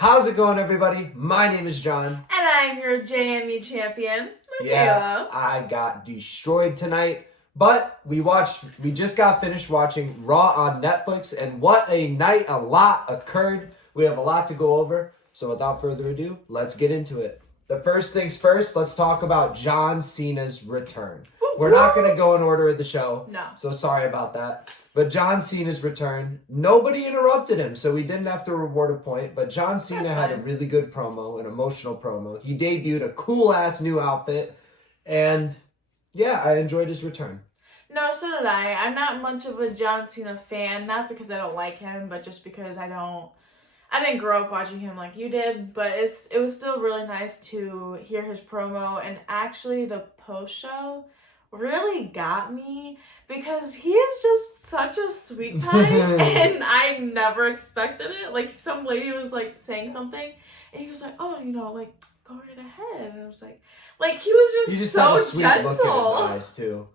How's it going, everybody? My name is John. And I'm your JMU champion, Michaela. Yeah, I got destroyed tonight, but we just got finished watching Raw on Netflix, and what a night. A lot occurred. We have a lot to go over, so without further ado, let's get into it. The first things first, let's talk about John Cena's return. We're not going to go in order of the show, No. So sorry about that. But John Cena's return, nobody interrupted him, so we didn't have to reward a point. But John Cena had a really good promo, an emotional promo. He debuted a cool-ass new outfit, and yeah, I enjoyed his return. No, so did I. I'm not much of a John Cena fan, not because I don't like him, but just because I didn't grow up watching him like you did, but it was still really nice to hear his promo, and actually the post-show really got me because he is just such a sweet pie and I never expected it. Like, some lady was like saying something and he was like, oh, like, go right ahead. And I was like he was just so had a sweet gentle. Look in his eyes too.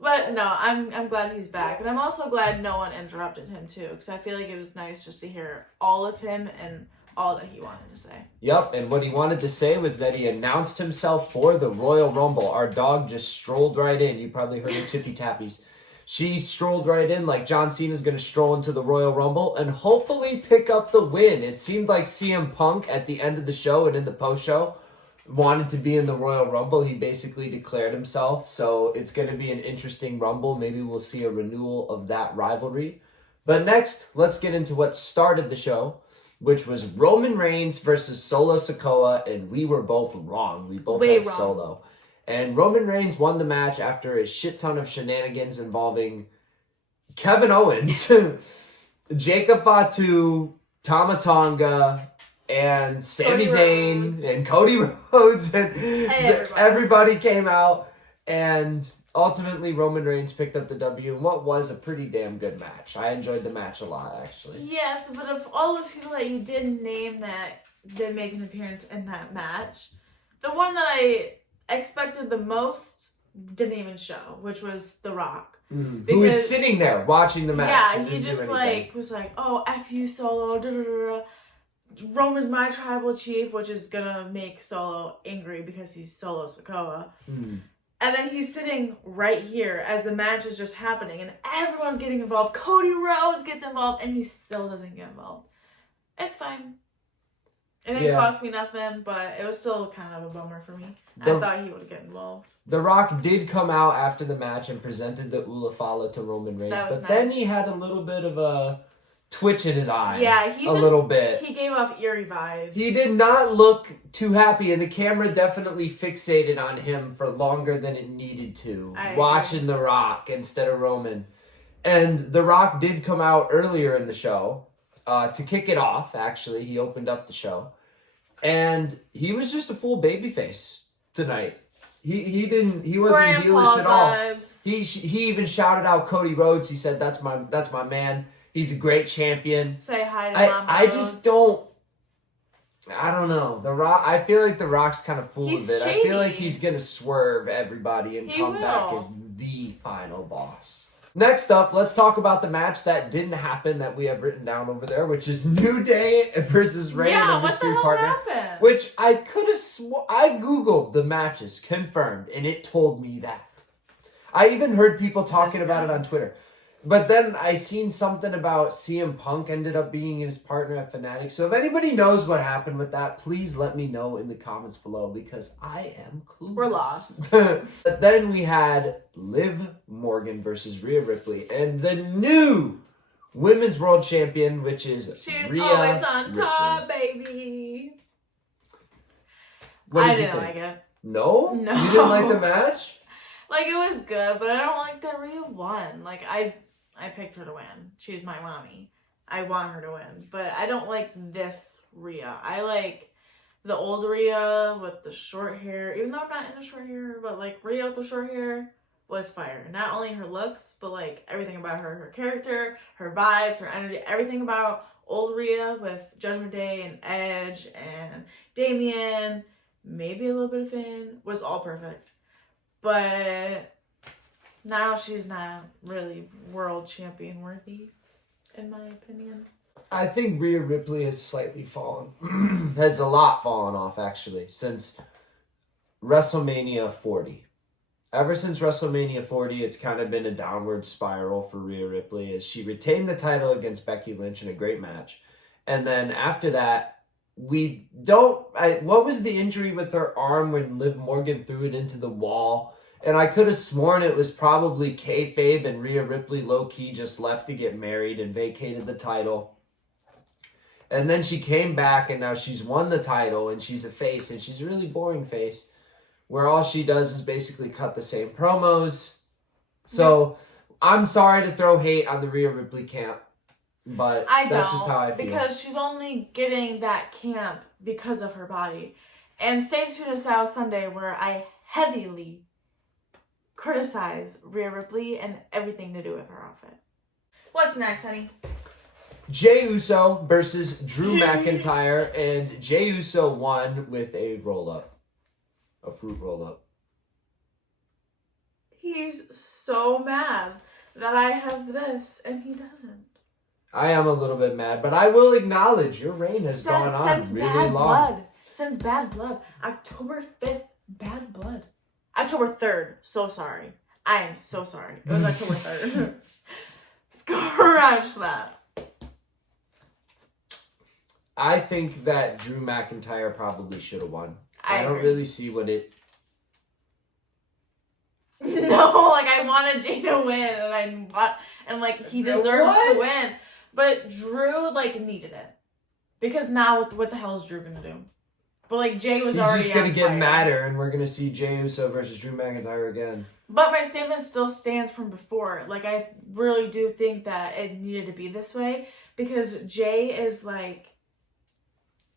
But no, I'm glad he's back, and I'm also glad no one interrupted him too, because I feel like it was nice just to hear all of him and all that he wanted to say. Yep, and what he wanted to say was that he announced himself for the Royal Rumble. Our dog just strolled right in. You probably heard her tippy tappies. She strolled right in like John Cena's going to stroll into the Royal Rumble and hopefully pick up the win. It seemed like CM Punk at the end of the show and in the post-show wanted to be in the Royal Rumble. He basically declared himself, so it's going to be an interesting Rumble. Maybe we'll see a renewal of that rivalry. But next, let's get into what started the show, which was Roman Reigns versus Solo Sikoa, and we were both wrong. We both had Solo. And Roman Reigns won the match after a shit ton of shenanigans involving Kevin Owens, Jacob Fatu, Tama Tonga, and Sami Zayn, and Cody Rhodes, and everybody came out, and ultimately Roman Reigns picked up the W in what was a pretty damn good match. I enjoyed the match a lot, actually. Yes, but of all those people that you did name that did make an appearance in that match, the one that I expected the most didn't even show, which was The Rock. Mm-hmm. Who was sitting there watching the match. Yeah, he just was like, oh, F you, Solo, da da da. Roman's my tribal chief, which is gonna make Solo angry because he's Solo Sikoa. Mm. And then he's sitting right here as the match is just happening and everyone's getting involved. Cody Rhodes gets involved and he still doesn't get involved. It's fine. It didn't cost me nothing, but it was still kind of a bummer for me. I thought he would get involved. The Rock did come out after the match and presented the Ulafala to Roman Reigns, but then he had a little bit of a twitch in his eye. Yeah, little bit. He gave off eerie vibes. He did not look too happy, and the camera definitely fixated on him for longer than it needed to, watching The Rock instead of Roman. And The Rock did come out earlier in the show to kick it off, actually. He opened up the show. And he was just a full babyface tonight. He wasn't heelish at all. He even shouted out Cody Rhodes. He said, that's my man. He's a great champion. Say hi to Mom I just don't. I don't know. The Rock. I feel like The Rock's kind of full of it. Shady. I feel like he's gonna swerve everybody and come back as the final boss. Next up, let's talk about the match that didn't happen that we have written down over there, which is New Day versus Rey and a mystery partner. Happened? Which I could have I googled the matches, confirmed, and it told me that. I even heard people talking about it on Twitter. But then I seen something about CM Punk ended up being his partner at Fnatic. So if anybody knows what happened with that, please let me know in the comments below because I am clueless. We're lost. But then we had Liv Morgan versus Rhea Ripley and the new Women's World Champion, which is Rhea always on Ripley. top, baby. What did I you didn't think? like it. No? No. You didn't like the match? Like, it was good, but I don't like that Rhea won. Like, I picked her to win. She's my mommy. I want her to win. But I don't like this Rhea. I like the old Rhea with the short hair. Even though I'm not into short hair, but like Rhea with the short hair was fire. Not only her looks, but like everything about her. Her character, her vibes, her energy. Everything about old Rhea with Judgment Day and Edge and Damian, maybe a little bit of Finn, was all perfect. But now she's not really world champion worthy, in my opinion. I think Rhea Ripley has slightly fallen. Has a lot fallen off, actually, since WrestleMania 40. Ever since WrestleMania 40, it's kind of been a downward spiral for Rhea Ripley as she retained the title against Becky Lynch in a great match. And then after that, what was the injury with her arm when Liv Morgan threw it into the wall? And I could have sworn it was probably kayfabe and Rhea Ripley low-key just left to get married and vacated the title. And then she came back and now she's won the title and she's a face and she's a really boring face where all she does is basically cut the same promos. So I'm sorry to throw hate on the Rhea Ripley camp, but that's just how I feel. Because she's only getting that camp because of her body. And stay tuned to Style Sunday where I heavily criticize Rhea Ripley and everything to do with her outfit. What's next, honey? Jey Uso versus Drew McIntyre, and Jey Uso won with a roll-up. A fruit roll-up. He's so mad that I have this and he doesn't. I am a little bit mad, but I will acknowledge your reign has gone on really long. Since Bad Blood. October 5th, Bad Blood. October 3rd. So sorry. I am so sorry. It was October 3rd. Scratch that. I think that Drew McIntyre probably should have won. I don't agree. really see what it... No, like I wanted Jay to win, and he deserves to win. But Drew needed it because now what the hell is Drew gonna do? But Jay was already. He's just gonna get madder, and we're gonna see Jey Uso versus Drew McIntyre again. But my statement still stands from before. I really do think that it needed to be this way because Jay is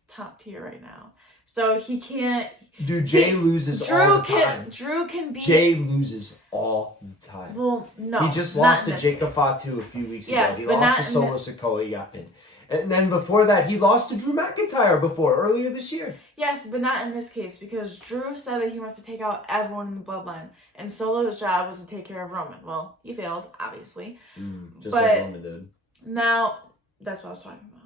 top tier right now. So he can't... Dude, Jay loses all the time. Drew can be... Jay loses all the time. Well, no. He just lost to Jacob Fatu a few weeks ago. He lost to Solo Sikoa Yapin. And then before that, he lost to Drew McIntyre earlier this year. Yes, but not in this case because Drew said that he wants to take out everyone in the bloodline. And Solo's job was to take care of Roman. Well, he failed, obviously. Just like Roman did. Now, that's what I was talking about.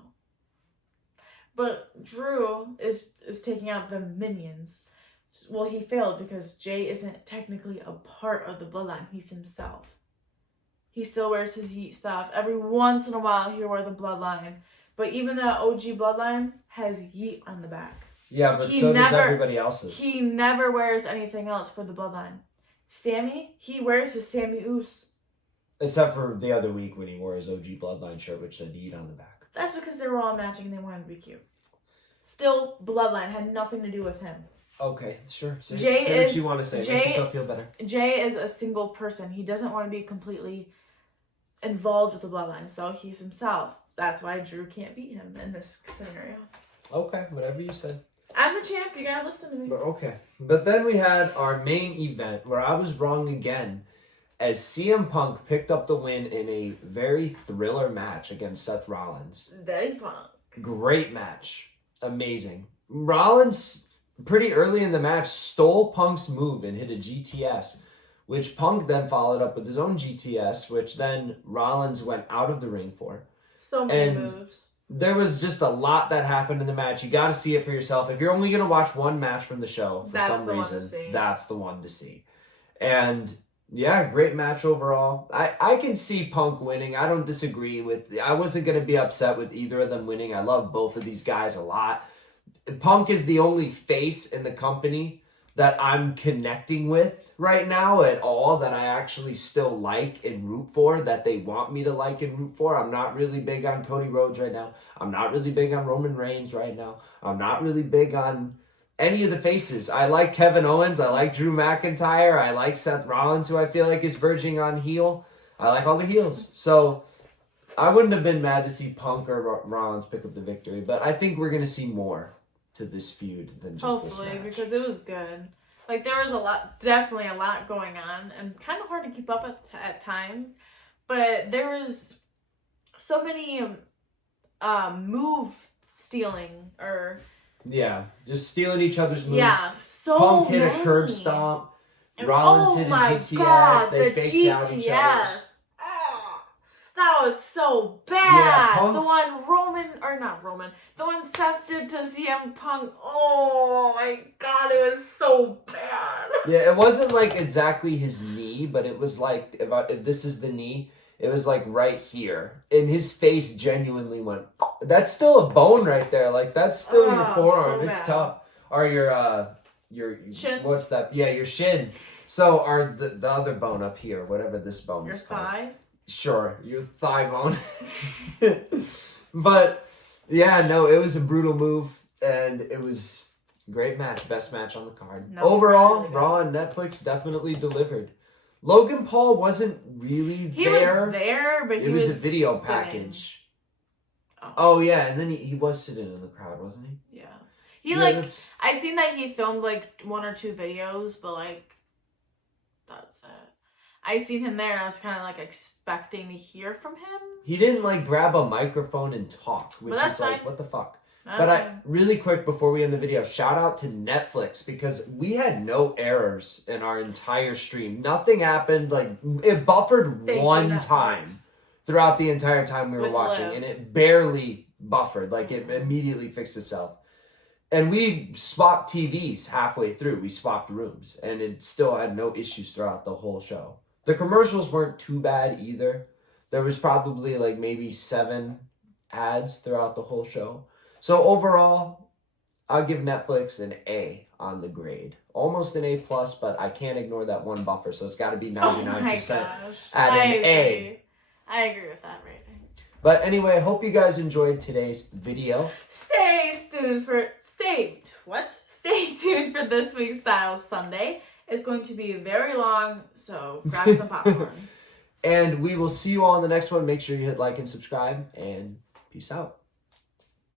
But Drew is taking out the minions. Well, he failed because Jay isn't technically a part of the bloodline. He's himself. He still wears his Yeet stuff. Every once in a while, he'll wear the bloodline. But even the OG bloodline has Yeet on the back. Yeah, but so does everybody else's. He never wears anything else for the bloodline. Sammy, he wears his Sammy Oos. Except for the other week when he wore his OG bloodline shirt, which said Yeet on the back. That's because they were all matching and they wanted to be cute. Still, bloodline had nothing to do with him. Okay, sure. Say what you want to say. Make yourself feel better. Jay is a single person. He doesn't want to be completely involved with the bloodline, so he's himself. That's why Drew can't beat him in this scenario. Okay, whatever you said. I'm the champ. You gotta listen to me. But then we had our main event where I was wrong again, as CM Punk picked up the win in a very thriller match against Seth Rollins. Daddy Punk. Great match. Amazing. Rollins, pretty early in the match, stole Punk's move and hit a GTS, which Punk then followed up with his own GTS, which then Rollins went out of the ring for. So many moves. There was just a lot that happened in the match. You got to see it for yourself. If you're only going to watch one match from the show for some reason, that's the one to see. And... yeah, great match overall. I can see Punk winning. I don't disagree with... I wasn't going to be upset with either of them winning. I love both of these guys a lot. Punk is the only face in the company that I'm connecting with right now at all, that I actually still like and root for, that they want me to like and root for. I'm not really big on Cody Rhodes right now. I'm not really big on Roman Reigns right now. I'm not really big on... any of the faces. I like Kevin Owens. I like Drew McIntyre. I like Seth Rollins, who I feel like is verging on heel. I like all the heels. So I wouldn't have been mad to see Punk or Rollins pick up the victory, but I think we're going to see more to this feud than just this match. Hopefully, because it was good. There was definitely a lot going on, and kind of hard to keep up at times. But there was so many move stealing or... yeah, just stealing each other's moves. Yeah, so Punk hit many. A curb stomp. Rollins hit a GTS. God, they faked out each other. That was so bad. Yeah, Punk. The one the one Seth did to CM Punk. Oh my god, it was so bad. Yeah, it wasn't like exactly his knee, but it was like, if this is the knee, it was like right here. And his face genuinely went, that's still a bone right there. Like, that's still your forearm. So It's bad. tough. Or your Shin? what's that? Yeah, your shin. So, the other bone up here, whatever this bone Your is called. thigh? Sure, your thigh bone. But yeah, no, it was a brutal move, and it was a great match, best match on the card. No, Overall, really Raw and Netflix definitely delivered. Logan Paul wasn't really He there. was there, but It was a video sitting. package. Oh yeah, and then he was sitting in the crowd, wasn't he? Yeah. I seen that he filmed like 1 or 2 videos, but like that's it. I seen him there and I was kind of like expecting to hear from him. He didn't like grab a microphone and talk, which is like, fine. what the fuck? But really quick before we end the video, shout out to Netflix because we had no errors in our entire stream. Nothing happened. Like, it buffered one time throughout the entire time we were watching, and it barely buffered. Like, it immediately fixed itself. And we swapped TVs halfway through. We swapped rooms, and it still had no issues throughout the whole show. The commercials weren't too bad either. There was probably like maybe 7 ads throughout the whole show. So overall, I'll give Netflix an A on the grade. Almost an A+, but I can't ignore that one buffer, so it's got to be 99% at an A. I agree with that rating. But anyway, I hope you guys enjoyed today's video. Stay tuned for this week's Styles Sunday. It's going to be very long, so grab some popcorn. And we will see you all in the next one. Make sure you hit like and subscribe, and peace out.